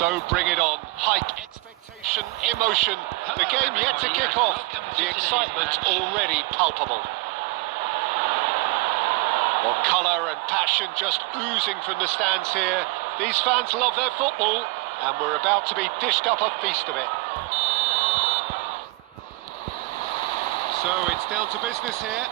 So bring it on. Hype, expectation, emotion. The game yet to kick off. The excitement already palpable. Well, colour and passion just oozing from the stands here. These fans love their football, and we're about to be dished up a feast of it. So it's down to business here.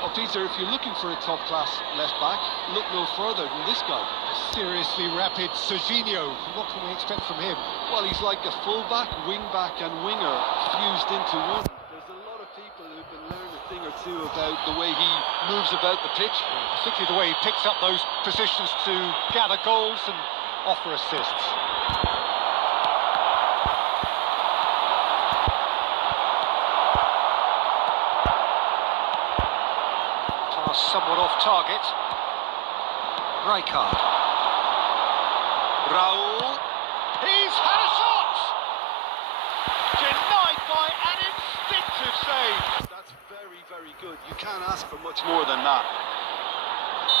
Oh, Peter, if you're looking for a top-class left-back, look no further than this guy. A seriously rapid Serginho. What can we expect from him? Well, he's like a full-back, wing-back and winger fused into one. There's a lot of people who've been learning a thing or two about the way he moves about the pitch. Particularly the way he picks up those positions to gather goals and offer assists. Somewhat off target. Rijkaard. Raul. He's had a shot! Denied by an instinctive save. That's very, very good. You can't ask for much more than that.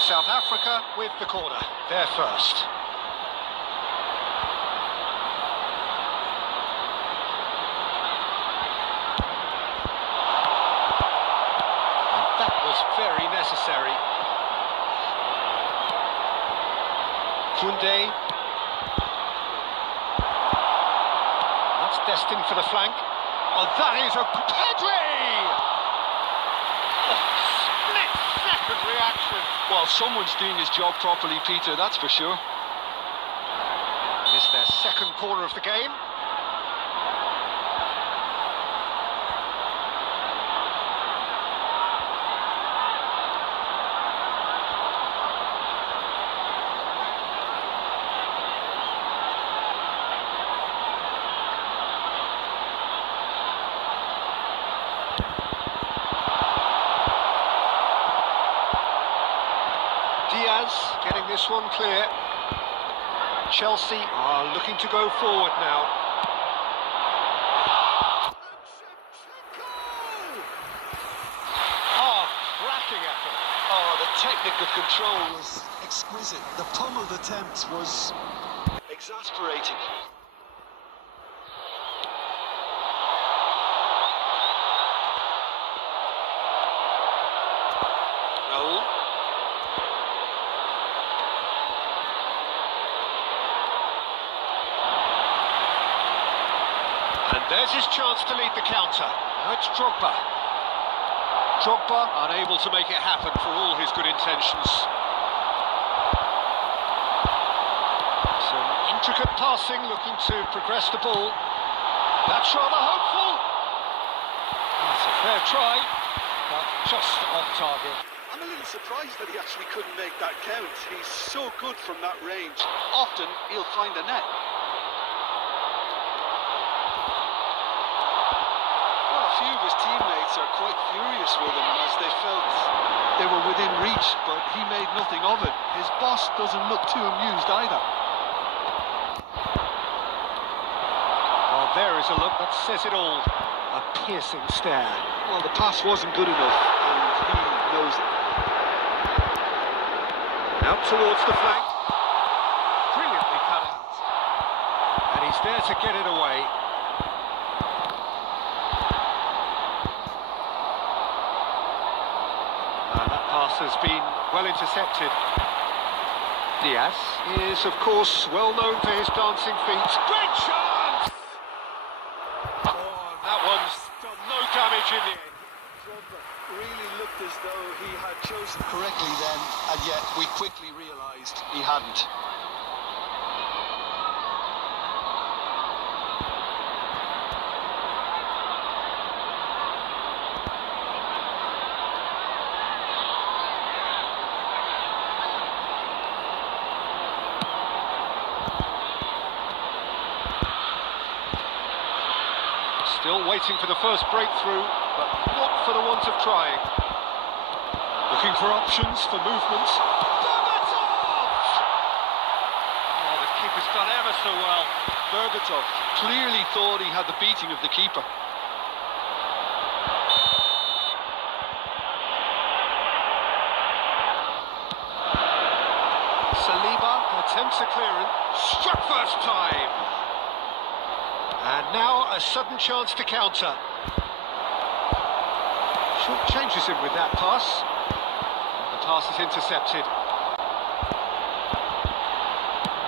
South Africa with the corner. They're first. That was very necessary. Koundé. That's destined for the flank. Oh, that is a Pedri! Oh, split-second reaction. Well, someone's doing his job properly, Peter, that's for sure. It's their second corner of the game. Diaz getting this one clear. Chelsea are looking to go forward now. technique of control was exquisite. The pummeled attempt was exasperating. Raul. And there's his chance to lead the counter. Now it's Drogba. Drogba unable to make it happen for all his good intentions. Some intricate passing, looking to progress the ball. That's rather hopeful. That's a fair try, but just off target. I'm a little surprised that he actually couldn't make that count. He's so good from that range. Often he'll find a net. Well, a few of his teammates are quite furious with him as they felt they were within reach, but he made nothing of it. His boss doesn't look too amused either. Well, there is a look that says it all. A piercing stare. Well, the pass wasn't good enough, and he knows it. Out towards the flank. Brilliantly cut out. And he's there to get it away. That pass has been well intercepted. Diaz is, of course, well known for his dancing feet. Great chance! Oh, that one's done no damage in the end. Really looked as though he had chosen correctly then, and yet we quickly realised he hadn't. Still waiting for the first breakthrough, but not for the want of trying. Looking for options, for movements. Berbatov! Oh, the keeper's done ever so well. Berbatov clearly thought he had the beating of the keeper. Saliba attempts a clearance. Struck first time! And now a sudden chance to counter. Short changes him with that pass. The pass is intercepted.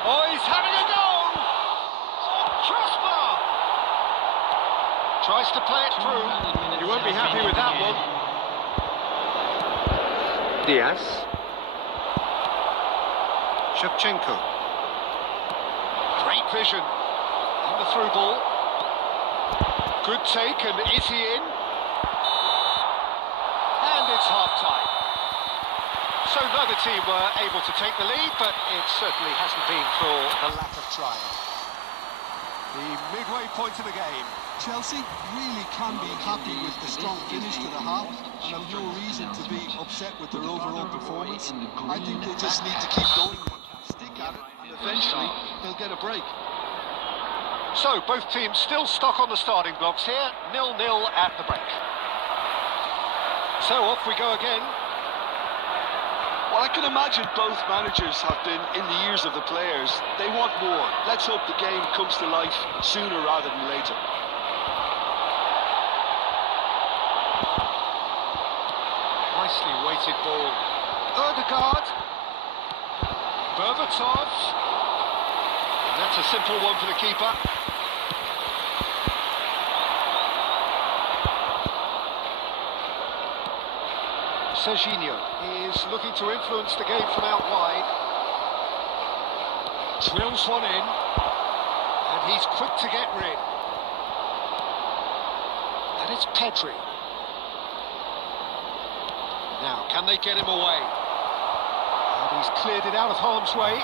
Oh, he's having a go! Oh, crossbar! Tries to play it through. You won't be happy with that one. Diaz. Shevchenko. Great vision. On the through ball. Good take, and is he in? And it's half-time. So neither team were able to take the lead, but it certainly hasn't been for the lack of trying. The midway point of the game. Chelsea really can be happy with the strong finish to the half and have no reason to be upset with their overall performance. I think they just need to keep going, stick at it, and eventually they'll get a break. So, both teams still stuck on the starting blocks here, 0-0 at the break. So, off we go again. Well, I can imagine both managers have been in the ears of the players. They want more. Let's hope the game comes to life sooner rather than later. Nicely weighted ball. Ødegaard. Berbatov. That's a simple one for the keeper. Serginho is looking to influence the game from out wide. Drills one in, and he's quick to get rid. And it's Pedri. Now, can they get him away? And he's cleared it out of harm's way.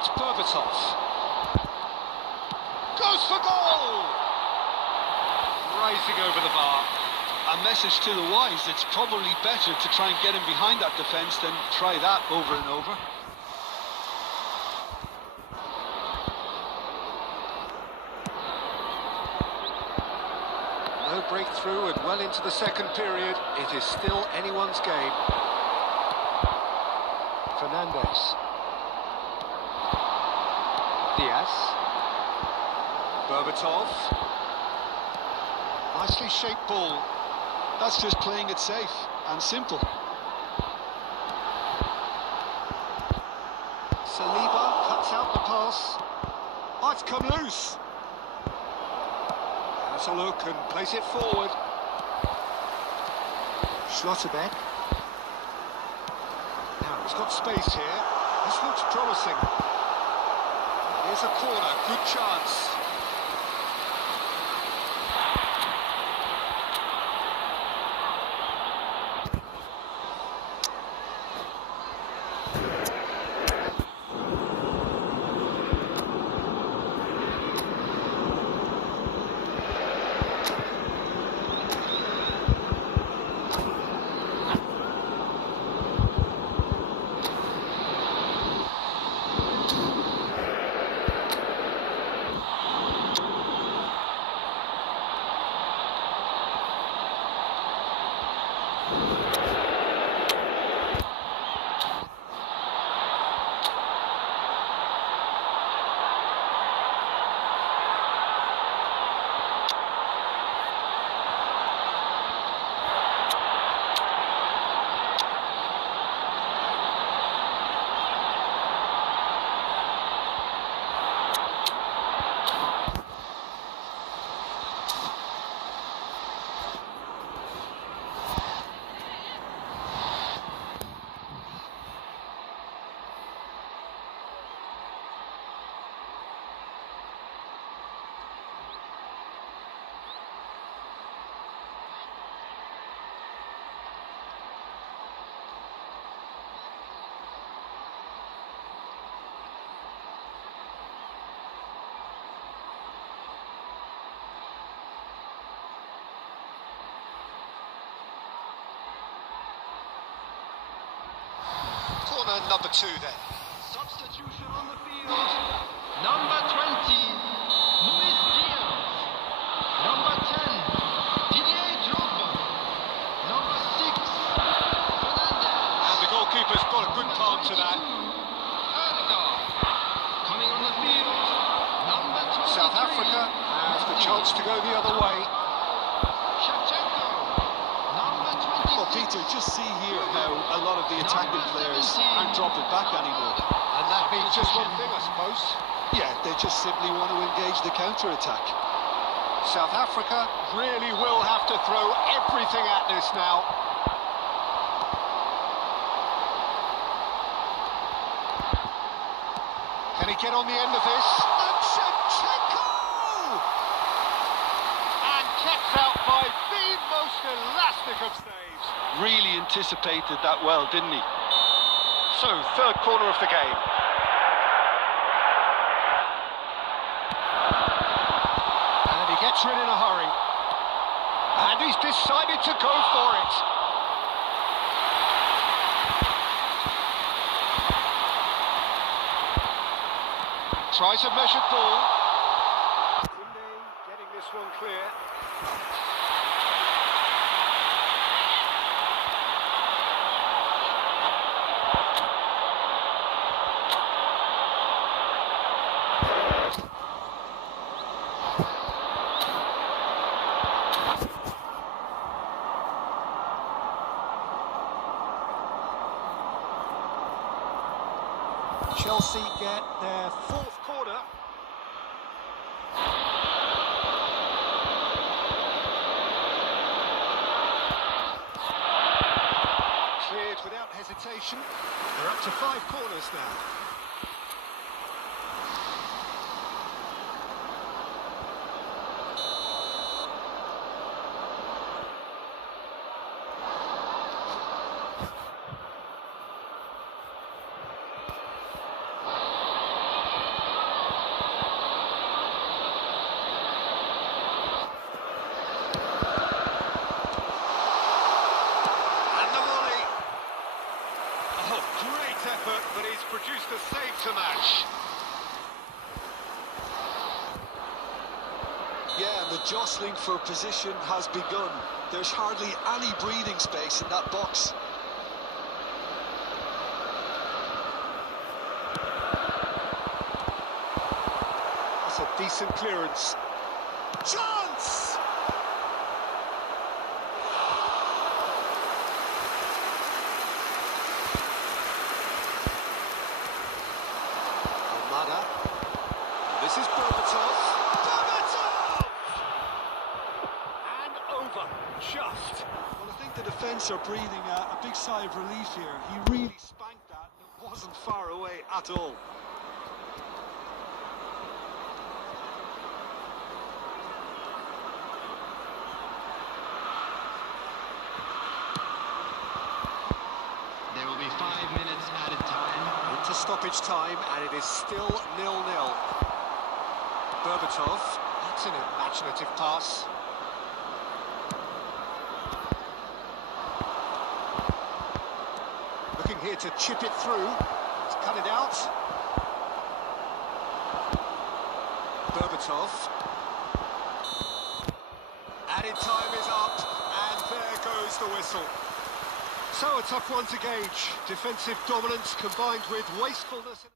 It's Berbatov. Goes for goal! Rising over the bar. A message to the wise, it's probably better to try and get him behind that defence than try that over and over. no breakthrough and well into the second period. It is still anyone's game. Fernandes. Diaz. Berbatov. Nicely shaped ball. That's just playing it safe and simple. Saliba cuts out the pass. Oh, it's come loose. Has a look and plays it forward. Schlotterbeck. Now he's got space here. This looks promising. Here's a corner, good chance. Corner number 2 then. Substitution on the field. Number 20, Luis Diaz. Number 10, Didier Drogba. Number 6, Fernandes. And the goalkeeper's got a good palm to that. Erdegaard. Coming on the field. Number 23. South Africa has the chance to go the other way. Shevchenko. Number 26. Well, Peter, just see here how a lot of the attacking players aren't dropping back anymore. And that means just one thing, I suppose. Yeah, they just simply want to engage the counter-attack. South Africa really will have to throw everything at this now. Can he get on the end of this? And Shevchenko! And kept out by the most elastic of saves. Really anticipated that well, didn't he? So, third corner of the game. And he gets rid in a hurry. And he's decided to go for it. Tries a measured ball. Tunde getting this one clear. Chelsea get their fourth corner. Cleared without hesitation. They're up to 5 corners now. But he's produced a jostling for position has begun. There's hardly any breathing space in that box. That's a decent clearance. Chance! Almada. This is Berbatov. Berbatov! And over. Just. Well, I think the defence are breathing a big sigh of relief here. He really spanked that, and it wasn't far away at all. There will be 5 minutes added time. Into stoppage time, and it is still 0-0. Berbatov. That's an imaginative pass. Looking here to chip it through. He's cut it out. Berbatov. Added time is up, and there goes the whistle. So a tough one to gauge. Defensive dominance combined with wastefulness.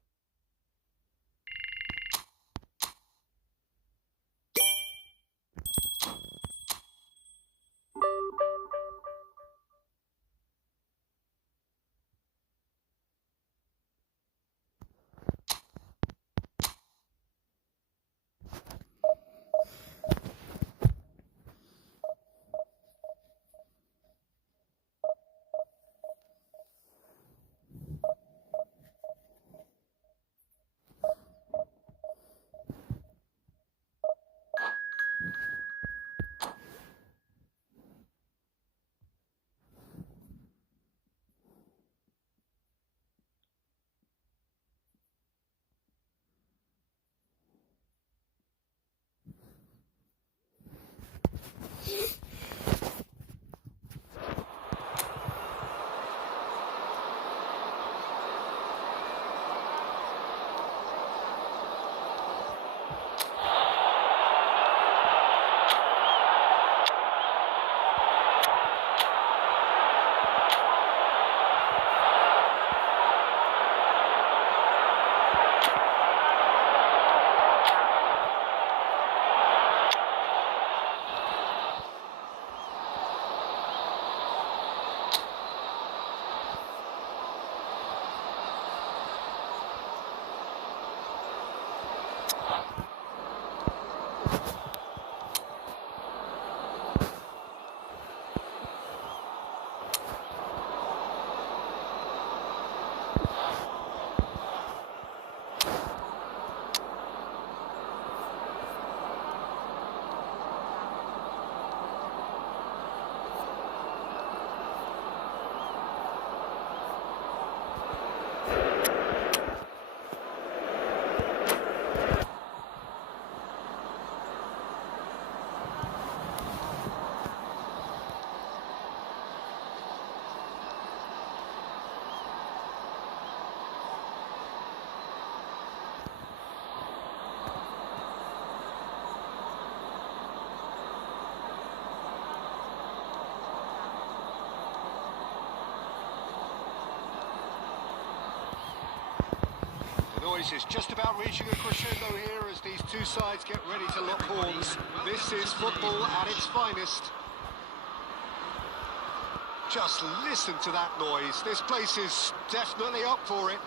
Noise is just about reaching a crescendo here as these two sides get ready to lock horns. This is football at its finest. Just listen to that noise. This place is definitely up for it.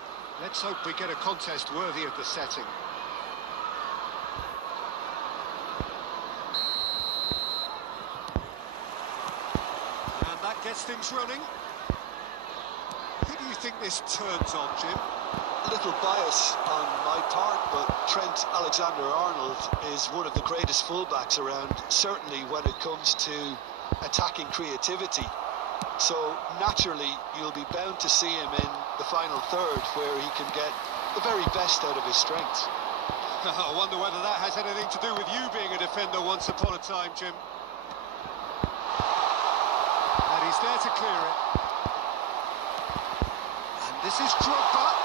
Let's hope we get a contest worthy of the setting. And that gets things running. Who do you think this turns on, Jim? A little bias on my part, but Trent Alexander-Arnold is one of the greatest fullbacks around, certainly when it comes to attacking creativity. So naturally, you'll be bound to see him in the final third, where he can get the very best out of his strengths. I wonder whether that has anything to do with you being a defender once upon a time, Jim. And he's there to clear it. And this is Drogba.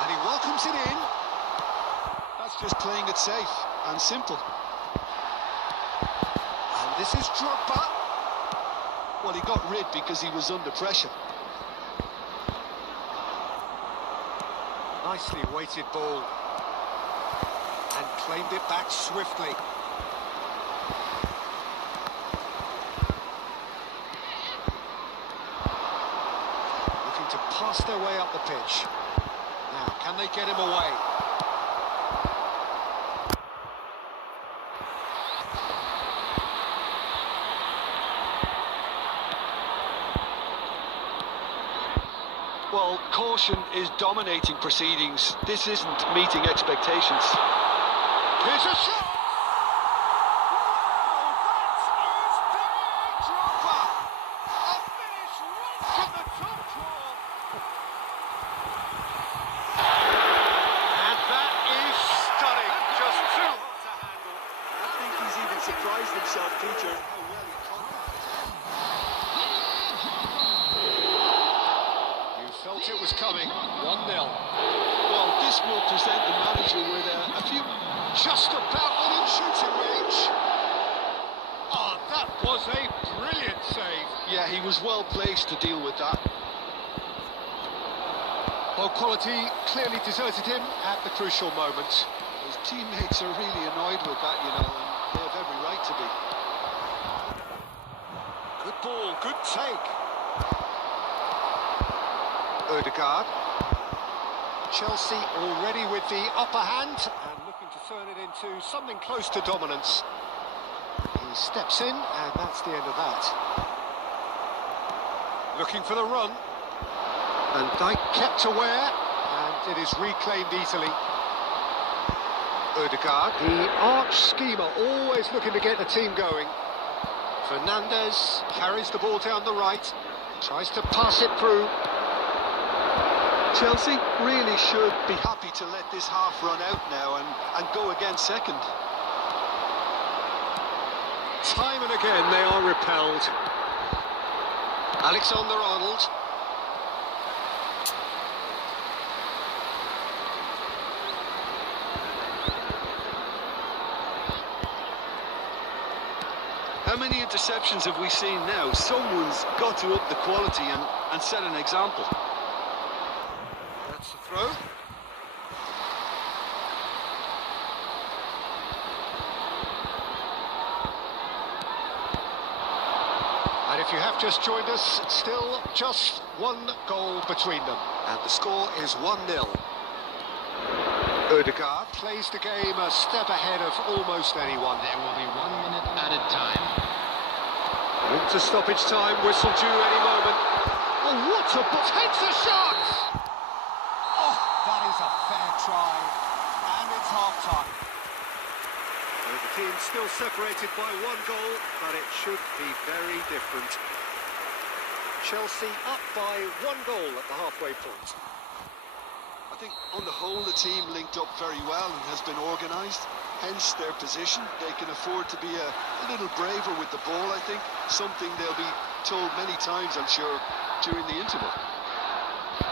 And he welcomes it in. That's just playing it safe and simple. This is Drogba. Well, he got rid because he was under pressure. Nicely weighted ball. And claimed it back swiftly. Looking to pass their way up the pitch. Now, can they get him away? Well, caution is dominating proceedings. This isn't meeting expectations. Here's a shot! Drogba! A finish right from the top draw. And that is stunning. Just too hot to handle. I think he's even surprised himself, Peter, how well he caught that. You felt it was coming. 1-0. Well, this will present the manager with a few just about within shooting range. Oh, that was a brilliant save. Yeah, he was well placed to deal with that. Low quality clearly deserted him at the crucial moment. His teammates are really annoyed with that, you know, and they have every right to be. Good ball, good take. Ødegaard. Chelsea already with the upper hand and looking to turn it into something close to dominance. He steps in and that's the end of that. Looking for the run. Van Dijk kept aware and it is reclaimed easily. Ødegaard, the arch schemer, always looking to get the team going. Fernandes carries the ball down the right, tries to pass it through. Chelsea really should be happy to let this half run out now and go again second. Time and again they are repelled. Alexander-Arnold. How many interceptions have we seen now? Someone's got to up the quality and set an example. That's the throw. And if you have just joined us, still just one goal between them. And the score is 1-0. Ødegaard plays the game a step ahead of almost anyone. There will be 1 minute added time. Into stoppage time, whistle due any moment. Oh, what a takes a shot! Oh, that is a fair try. And it's half-time. The team's still separated by 1 goal, but it should be very different. Chelsea up by 1 goal at the halfway point. I think on the whole the team linked up very well and has been organised, hence their position. They can afford to be a little braver with the ball, I think, something they'll be told many times, I'm sure, during the interval.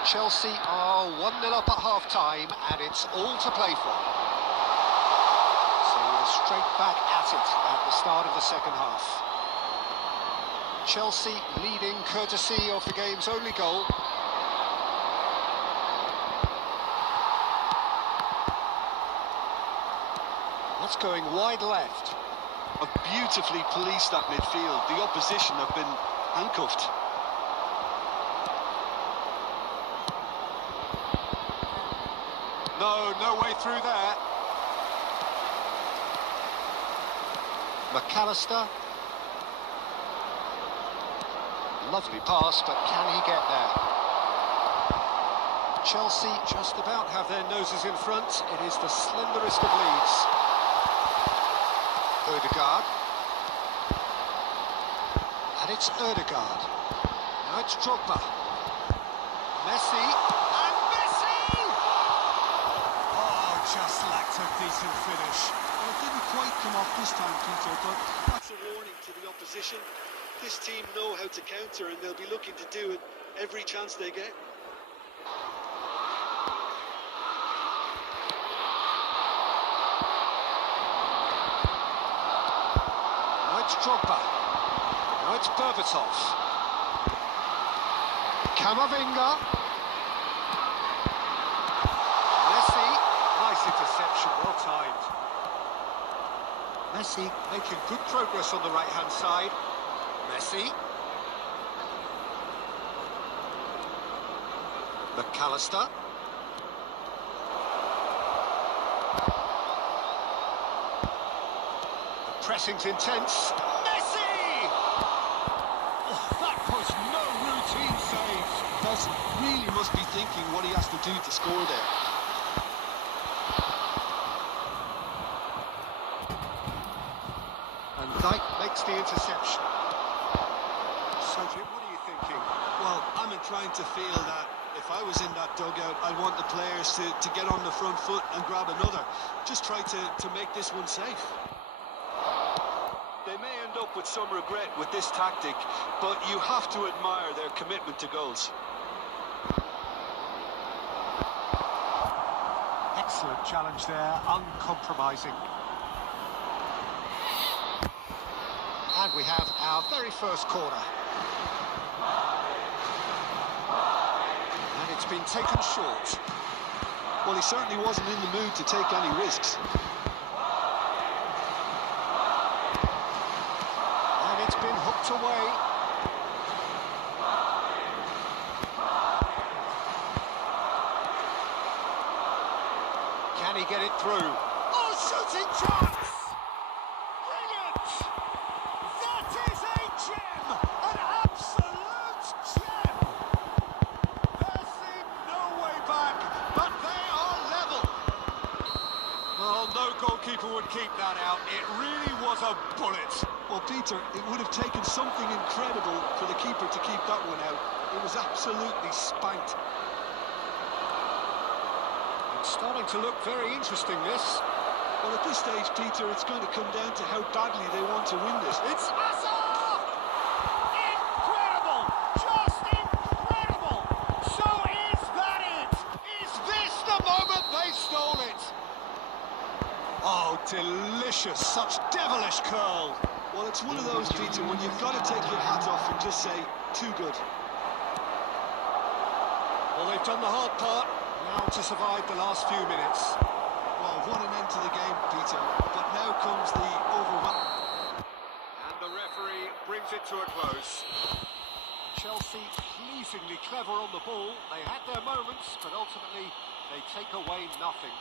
Chelsea are 1-0 up at half-time and it's all to play for. So we're straight back at it at the start of the second half. Chelsea leading courtesy of the game's only goal. That's going wide left. Have beautifully policed that midfield. The opposition have been handcuffed. No way through there. McAllister. Lovely pass, but can he get there? Chelsea just about have their noses in front. It is the slenderest of leads. Ødegaard. And it's Ødegaard. Now it's Drogba. Messi. And Messi! Oh, just lacked a decent finish. Well, it didn't quite come off this time, Peter, but that's a warning to the opposition. This team know how to counter and they'll be looking to do it every chance they get. it's Drogba. Now it's Berbatov. Camavinga. Messi. Nice interception, well timed. Messi making good progress on the right-hand side. Messi. McAllister. The pressing's intense. Messi! Oh, that was no routine save. Dawson really must be thinking what he has to do to score there. And Dijk makes the interception. So, Jim, what are you thinking? Well, I'm inclined to feel that if I was in that dugout, I'd want the players to get on the front foot and grab another. Just try to make this one safe. They may end up with some regret with this tactic, but you have to admire their commitment to goals. Excellent challenge there, uncompromising. And we have our very first corner. And it's been taken short. Well, he certainly wasn't in the mood to take any risks. And it's been hooked away. Can he get it through? Oh, shooting chance! Brilliant! That is a gem! An absolute gem! There seemed no way back, but they are level. Well, no goalkeeper would keep that out. It really was a bullet. Well, Peter, it would have taken something incredible for the keeper to keep that one out. It was absolutely spanked. It's starting to look very interesting, this. Well, at this stage, Peter, it's going to come down to how badly they want to win this. It's Hazard! Incredible! Just incredible! So is that it? Is this the moment they stole it? Oh, delicious! Such devilish curl! Well, it's one of those, Peter, when you've got to take your hat off and just say, too good. Well, they've done the hard part. Now to survive the last few minutes. Well, what an end to the game, Peter. But now comes the overwhelm. And the referee brings it to a close. Chelsea pleasingly clever on the ball. They had their moments, but ultimately they take away nothing.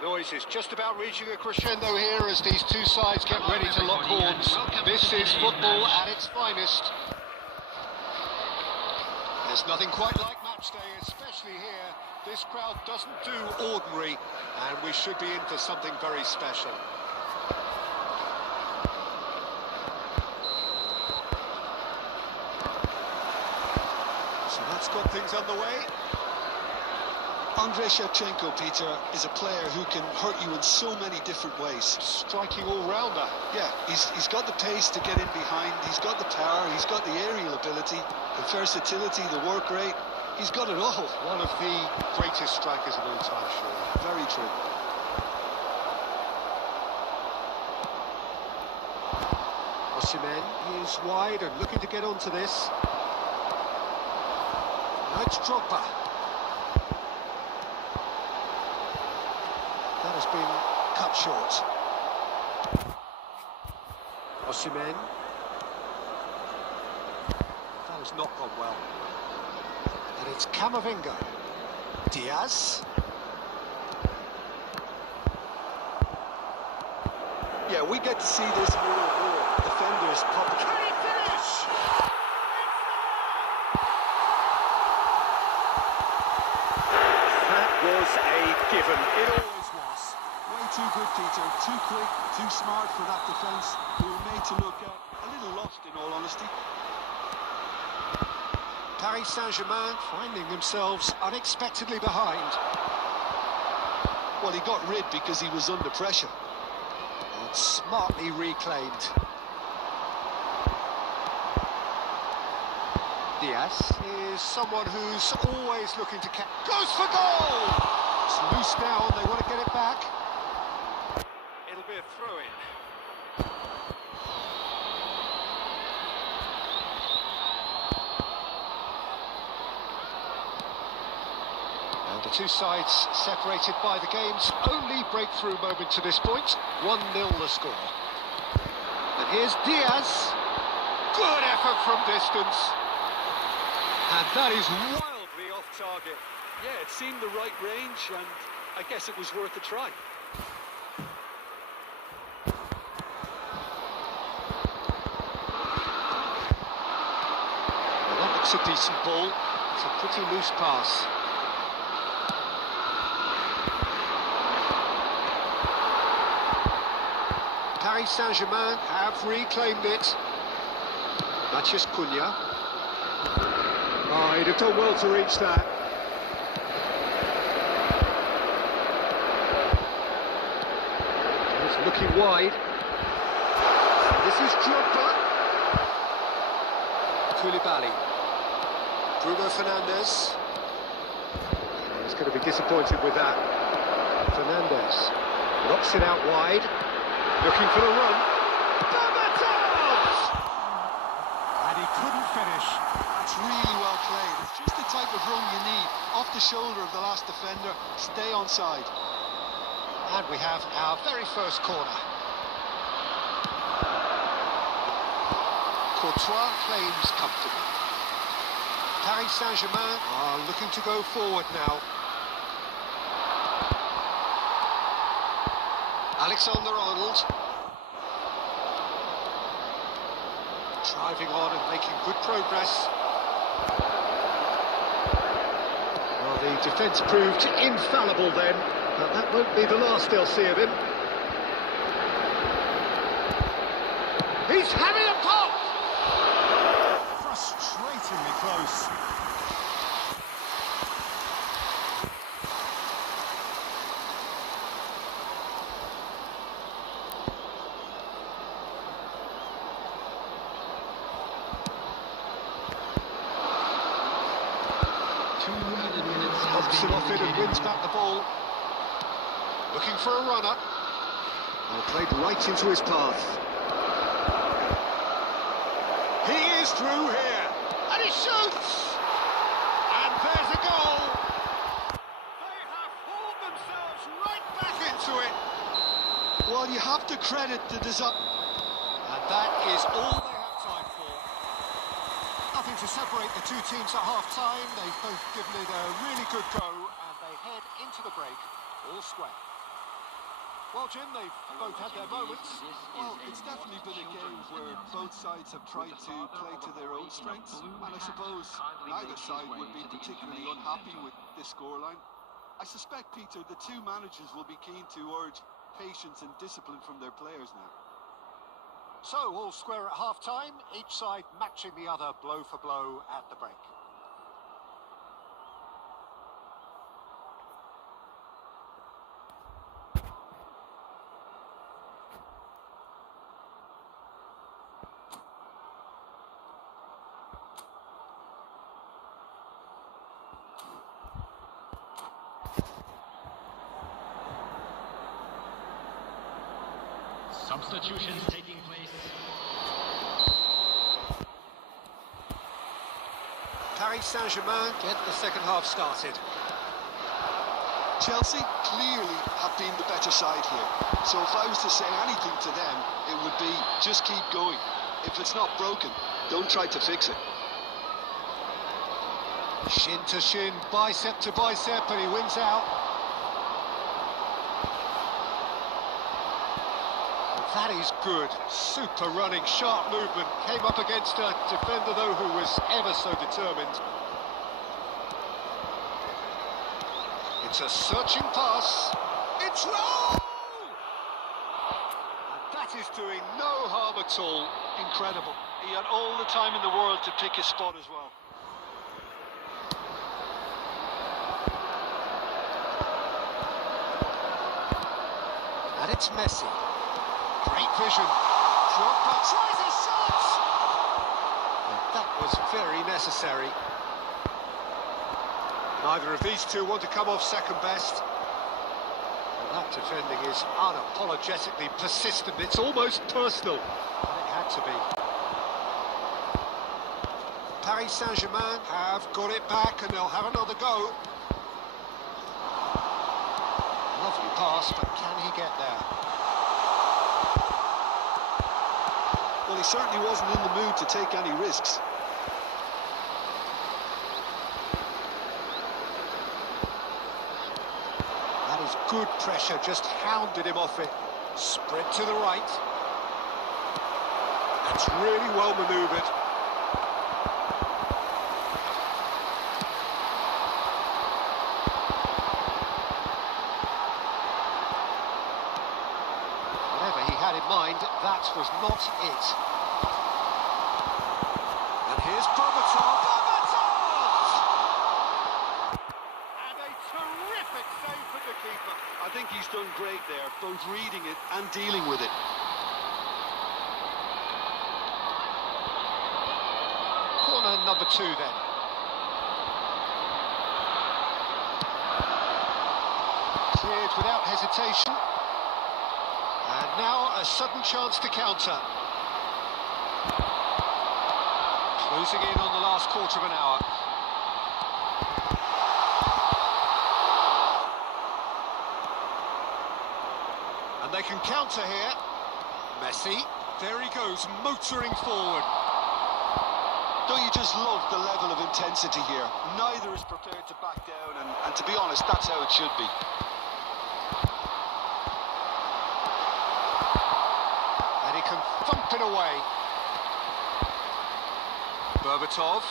The noise is just about reaching a crescendo here as these two sides get ready to lock horns. This is football at its finest. There's nothing quite like match day, especially here. This crowd doesn't do ordinary, and we should be in for something very special. So that's got things underway. Andrei Shevchenko, Peter, is a player who can hurt you in so many different ways. Striking all-rounder. Yeah, he's got the pace to get in behind, he's got the power, he's got the aerial ability, the versatility, the work rate. He's got it all. One of the greatest strikers of all time, surely. Very true. Osimhen is wide and looking to get onto this. Now it's Drogba. That has been cut short. Osimhen. That has not gone well. And it's Camavinga. Diaz. Yeah, we get to see this more and more. Defenders pop. Can he finish? That was a given. It always was. Way too good, Peter. Too quick, too smart for that defence. We were made to look a little lost, in all honesty. Paris Saint-Germain finding themselves unexpectedly behind. Well, he got rid because he was under pressure. And smartly reclaimed. Diaz is someone who's always looking to catch. Goes for goal! It's loose now, they want to get it back. It'll be a throw-in. And the two sides separated by the game's only breakthrough moment to this point. 1-0 the score. And here's Diaz. Good effort from distance. And that is wildly off target. Yeah, it seemed the right range, and I guess it was worth a try. Well, that looks a decent ball. It's a pretty loose pass. Paris Saint-Germain have reclaimed it. Matheus Cunha. Oh, he'd have done well to reach that. He's looking wide. This is Drogba. Koulibaly. Bruno Fernandes. Oh, he's going to be disappointed with that. Fernandes knocks it out wide. Looking for the run. Berbatov! And he couldn't finish. That's really well played. It's just the type of run you need. Off the shoulder of the last defender. Stay onside. And we have our very first corner. Courtois claims comfortably. Paris Saint-Germain are looking to go forward now. Alexander-Arnold. Driving on and making good progress. Well, the defence proved infallible then, but that won't be the last they'll see of him. He's having a pop! Frustratingly close. Helps him off it and wins back the ball. Looking for a runner. Well, played right into his path. He is through here. And he shoots! And there's a goal! They have hauled themselves right back into it. Well, you have to credit the design. And that is all they have time for. Nothing to separate the two teams at half-time. They've both given it a really good go, and they head into the break all square. Well, Jim, they've both had their moments. Well, it's definitely been a game where both sides have tried to play to their own strengths, and I suppose neither side would be particularly unhappy with this scoreline. I suspect, Peter, the two managers will be keen to urge patience and discipline from their players now. So, all square at half-time, each side matching the other blow for blow at the break. Substitutions taking place. Paris Saint-Germain get the second half started. Chelsea clearly have been the better side here. So if I was to say anything to them, it would be just keep going. If it's not broken, don't try to fix it. Shin to shin, bicep to bicep, and he wins out. That is good. Super running, sharp movement. Came up against a defender, though, who was ever so determined. It's a searching pass. It's roll! And that is doing no harm at all. Incredible. He had all the time in the world to pick his spot as well. And it's Messi. Great vision. Drogba tries a shot! And that was very necessary. Neither of these two want to come off second best. And that defending is unapologetically persistent. It's almost personal. And it had to be. Paris Saint-Germain have got it back and they'll have another go. Lovely pass, but can he get there? Well, he certainly wasn't in the mood to take any risks. That is good pressure, just hounded him off it. Spread to the right. That's really well manoeuvred. Whatever he had in mind, that was not it. And here's Berbatov. And a terrific save from the keeper. I think he's done great there, both reading it and dealing with it. Corner number 2 then. Cleared without hesitation. And now a sudden chance to counter. Closing in on the last quarter of an hour. And they can counter here. Messi, there he goes, motoring forward. Don't you just love the level of intensity here? Neither is prepared to back down, and to be honest, that's how it should be. And he can thump it away. Berbatov.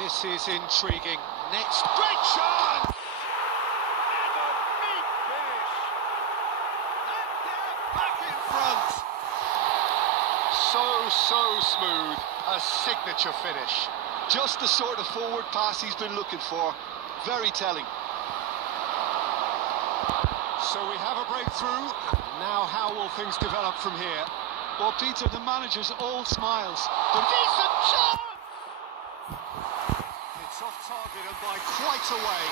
This is intriguing. Next, great chance! And a big finish. And they're back in front. So smooth. A signature finish. Just the sort of forward pass he's been looking for. Very telling. So we have a breakthrough. Now how will things develop from here? Well, Peter, the manager's all smiles. Decent chance! It's off target and by quite a way.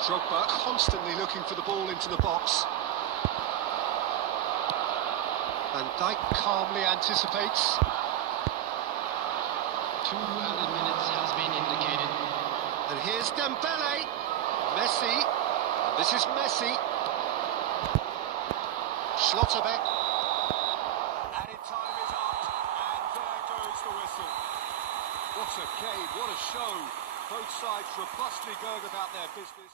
Drogba constantly looking for the ball into the box. Van Dijk calmly anticipates. 2 added minutes has been indicated. And here's Dembele. Messi. And this is Messi. Schlotterbeck. Added time is up. And there What a show. Both sides robustly going about their business.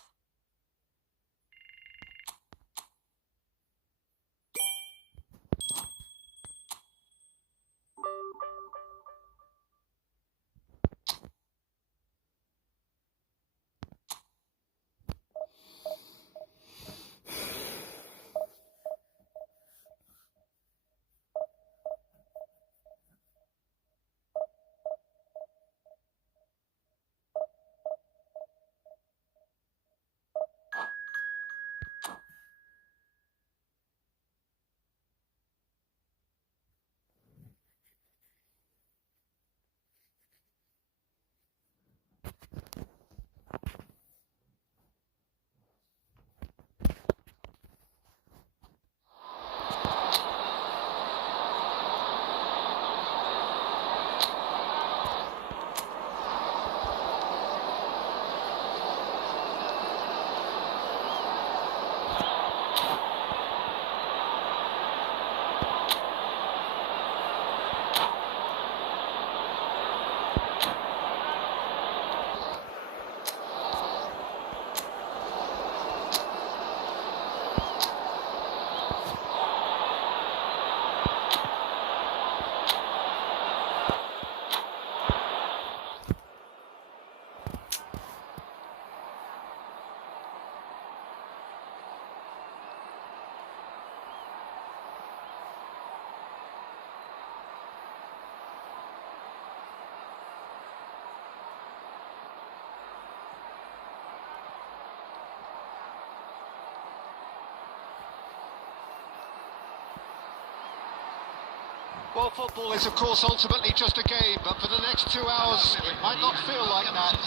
Well, football is, of course, ultimately just a game, but for the next 2 hours, it might not feel like that.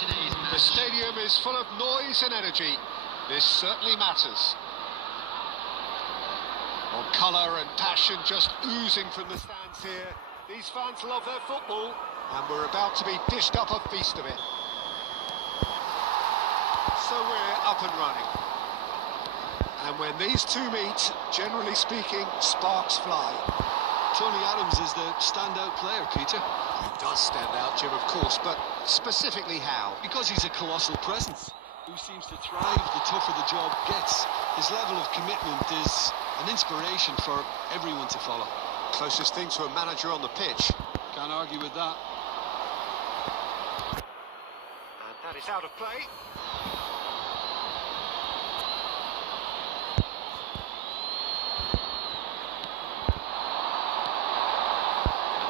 The stadium is full of noise and energy. This certainly matters. Well, colour and passion just oozing from the stands here. These fans love their football, and we're about to be dished up a feast of it. So we're up and running. And when these two meet, generally speaking, sparks fly. Tony Adams is the standout player, Peter. He does stand out, Jim, of course, but specifically how? Because he's a colossal presence who seems to thrive the tougher the job gets. His level of commitment is an inspiration for everyone to follow. Closest thing to a manager on the pitch. Can't argue with that. And that is out of play.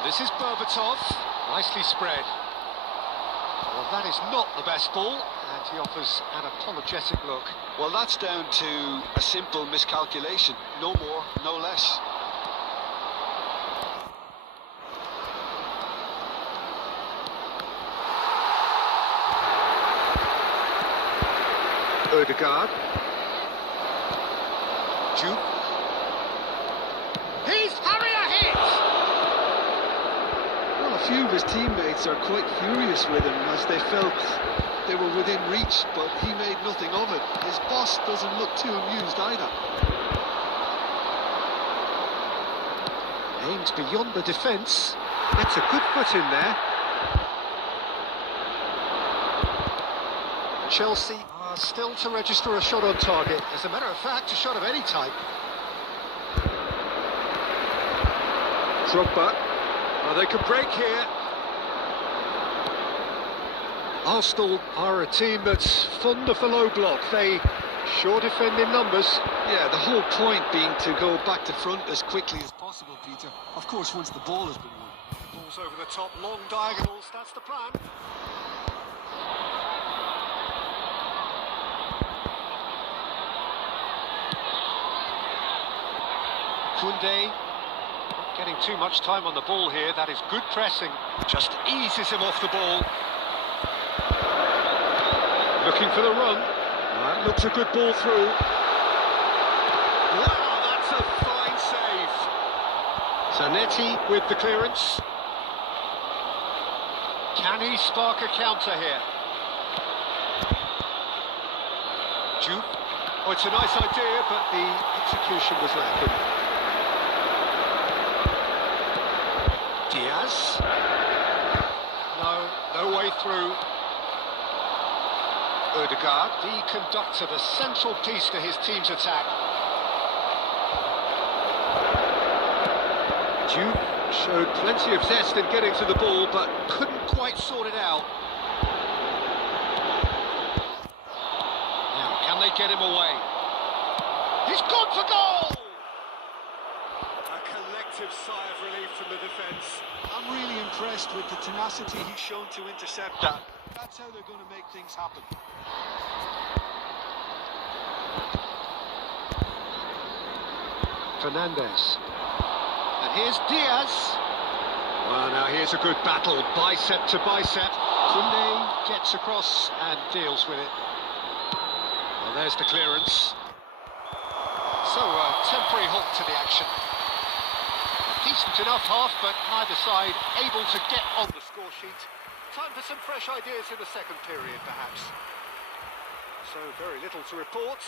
This is Berbatov, nicely spread. Well, that is not the best ball, and he offers an apologetic look. Well, that's down to a simple miscalculation. No more, no less. Ødegaard. Jude. He's Harrier hit! Well, a few of his teammates are quite furious with him as they felt they were within reach, but he made nothing of it. His boss doesn't look too amused either. Aims beyond the defence. Gets a good foot in there. Chelsea are still to register a shot on target. As a matter of fact, a shot of any type. Drogba. Oh, they could break here. Arsenal are a team that's fond of the low block. They sure defend in numbers. Yeah, the whole point being to go back to front as quickly as possible, Peter. Of course, once the ball has been won. Balls over the top, long diagonals, that's the plan. Koundé, not getting too much time on the ball here. That is good pressing. Just eases him off the ball. Looking for the run. That looks a good ball through. Wow, that's a fine save. Zanetti with the clearance. Can he spark a counter here? Jude. Oh, it's a nice idea, but the execution was lacking. Diaz. No way way through. Ødegaard, the conductor, the central piece to his team's attack. Juve showed plenty of zest in getting to the ball, but couldn't quite sort it out. Now, can they get him away? He's gone for goal! A collective sigh of relief from the defence. I'm really impressed with the tenacity he's shown to intercept that. That's how they're going to make things happen. Fernandes. And here's Diaz. Well, now here's a good battle, bicep to bicep. Koundé gets across and deals with it. Well, there's the clearance. So, a temporary halt to the action. Decent enough half, but neither side able to get on the score sheet. Time for some fresh ideas in the second period, perhaps. So, very little to report.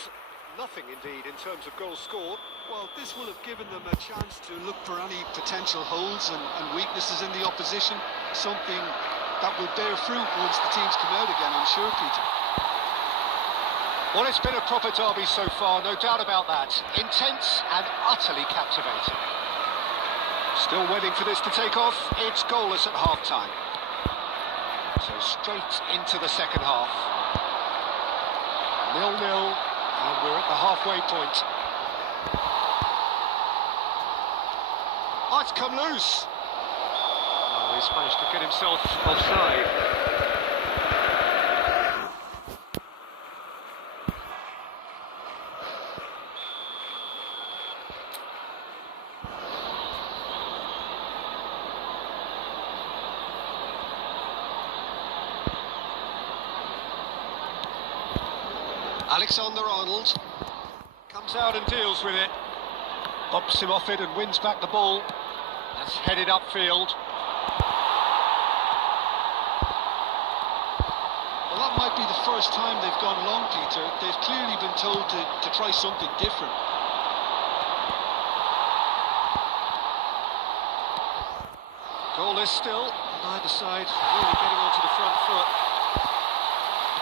Nothing, indeed, in terms of goals scored. Well, this will have given them a chance to look for any potential holes and weaknesses in the opposition. Something that will bear fruit once the teams come out again, I'm sure, Peter. Well, it's been a proper derby so far, no doubt about that. Intense and utterly captivating. Still waiting for this to take off. It's goalless at half-time. So straight into the second half. 0-0, and we're at the halfway point. Oh, it's come loose. Oh, he's managed to get himself offside. Alexander-Arnold comes out and deals with it. Bumps him off it and wins back the ball. That's headed upfield. Well, that might be the first time they've gone long, Peter. They've clearly been told to try something different. Goalless still. Neither side really getting onto the front foot.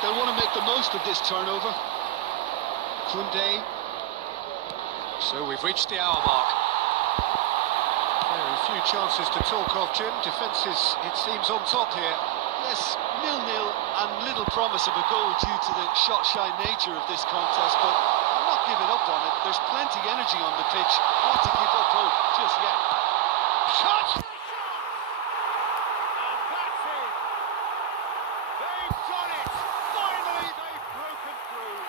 They'll want to make the most of this turnover. Koundé. So we've reached the hour mark. Very few chances to talk of, Jim. Defence is, it seems, on top here. Yes, 0-0 and little promise of a goal due to the shot-shy nature of this contest, but I'm not giving up on it. There's plenty energy on the pitch. Not to give up hope just yet. Shot! And that's it. They've done it. Finally, they've broken through.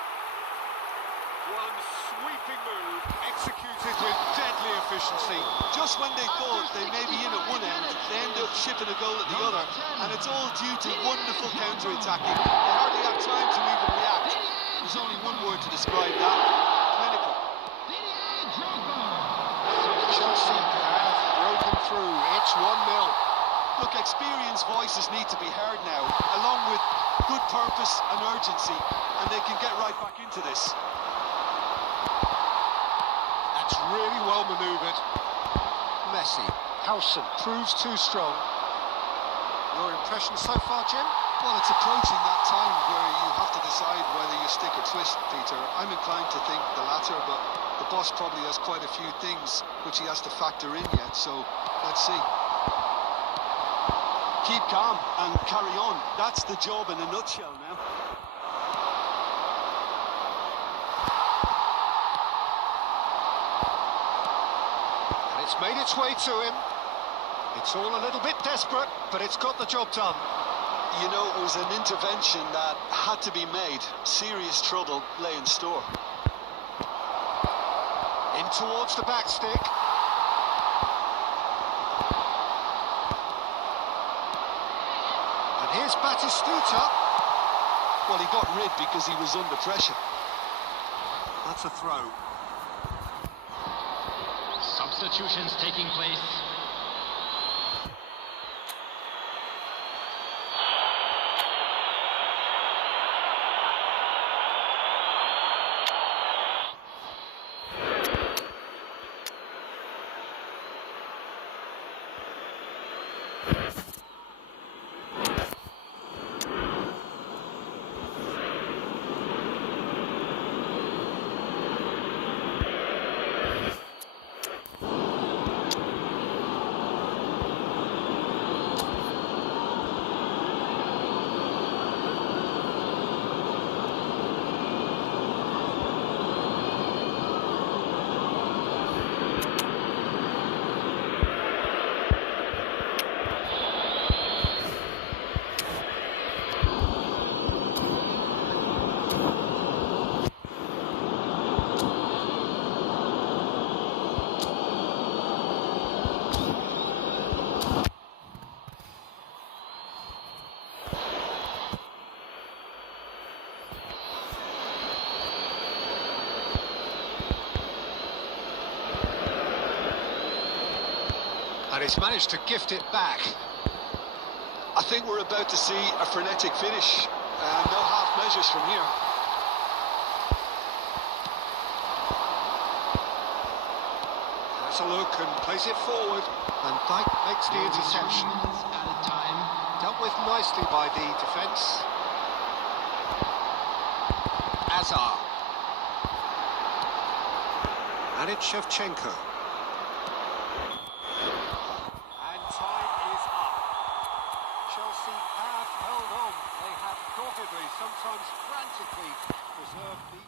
One sweeping move, executed with deadly efficiency. Just when they thought they may be in at one end, they end up shipping a goal at the other, and it's all due to wonderful counter-attacking. They hardly have time to even react. There's only one word to describe that: clinical. Chelsea have broken through. It's 1-0. Look, experienced voices need to be heard now, along with good purpose and urgency, and they can get right back into this. That's really well manoeuvred. Messi. Howson proves too strong. Your impression so far, Jim? Well, it's approaching that time where you have to decide whether you stick or twist, Peter. I'm inclined to think the latter, but the boss probably has quite a few things which he has to factor in yet, so let's see. Keep calm and carry on. That's the job in a nutshell now. And it's made its way to him. It's all a little bit desperate, but it's got the job done. You know, it was an intervention that had to be made. Serious trouble lay in store. In towards the back stick. And here's Batistuta. Well, he got rid because he was under pressure. That's a throw. Substitutions taking place. And he's managed to gift it back. I think we're about to see a frenetic finish. No half measures from here. Has a look and plays it forward. Van Dijk makes the interception. Added time. Dealt with nicely by the defence. Azar. And it's Shevchenko. And time is up. Chelsea have held on. They have doggedly, sometimes frantically, preserved the...